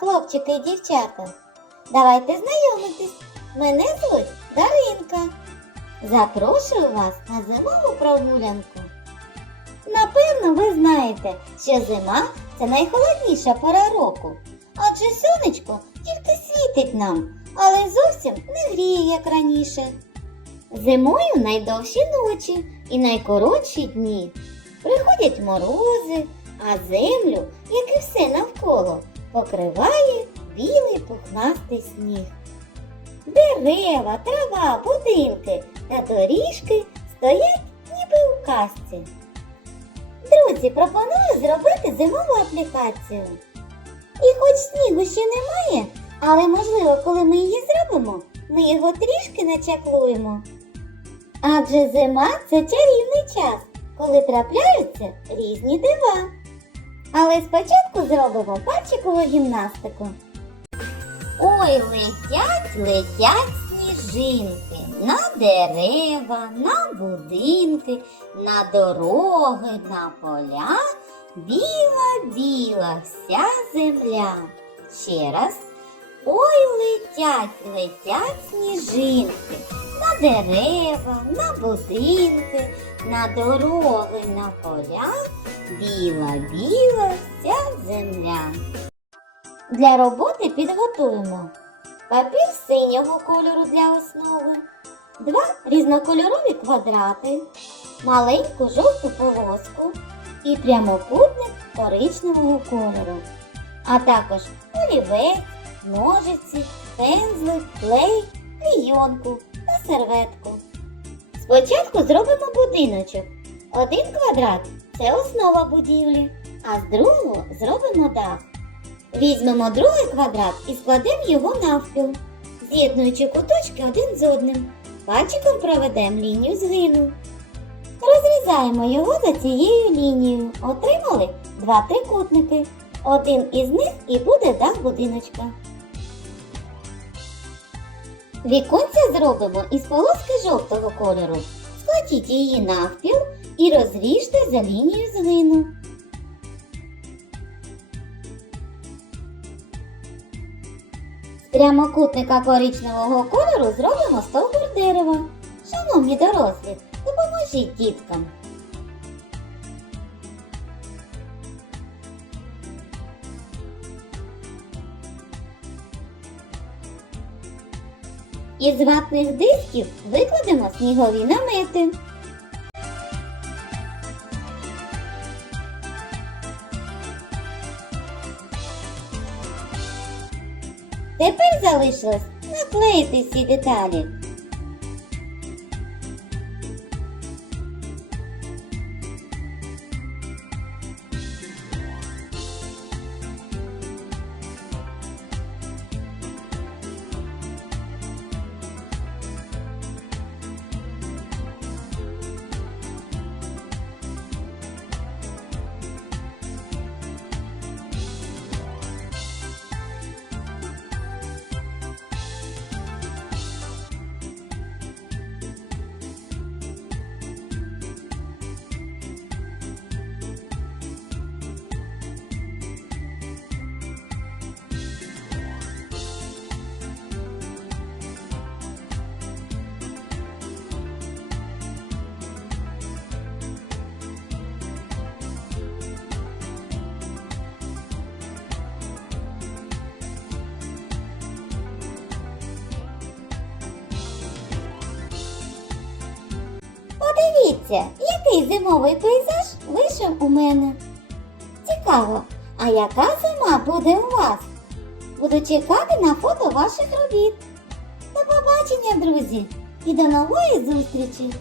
хлопчики і дівчата. Давайте знайомитись. Мене звуть Даринка. Запрошую вас на зимову прогулянку. Напевно, ви знаєте, що зима це найхолодніша пора року. Адже сонечко тільки світить нам, але зовсім не гріє, як раніше. Зимою найдовші ночі і найкоротші дні. Приходять морози, а землю, як і все навколо, покриває білий пухнастий сніг. Дерева, трава, будинки та доріжки стоять ніби у казці. Друзі, пропоную зробити зимову аплікацію. І хоч снігу ще немає, але можливо, коли ми її зробимо, ми його трішки начаклуємо. Адже зима це чарівний час, коли трапляються різні дива. Але спочатку зробимо пальчикову гімнастику. Ой, летять, летять сніжинки на дерева, на будинки, на дороги, на поля. Біла, біла вся земля. Ще раз. Ой, летять, летять сніжинки на дерева, на будинки, на дороги, на поля. Біла, біла вся земля. Для роботи підготуємо папір синього кольору для основи, два різнокольорові квадрати, маленьку жовту полоску і прямокутник коричневого кольору, а також олівець, ножиці, пензлик, клей, клійонку та серветку. Спочатку зробимо будиночок. Один квадрат це основа будівлі, а з другого зробимо дах. Візьмемо другий квадрат і складемо його навпіл, з'єднуючи куточки один з одним. Пальчиком проведемо лінію згину. Розрізаємо його за цією лінією. Отримали два трикутники. Один із них і буде дах будиночка. Віконця зробимо із полоски жовтого кольору. Складіть її навпіл і розріжте за лінією згину. З прямокутника коричневого кольору зробимо стовбур дерева. Шановні дорослі, допоможіть діткам. Із ватних дисків викладемо снігові намети. Тепер залишилось наклеїти всі деталі. Подивіться, який зимовий пейзаж вийшов у мене. Цікаво, а яка зима буде у вас? Буду чекати на фото ваших робіт. До побачення, друзі, і до нової зустрічі!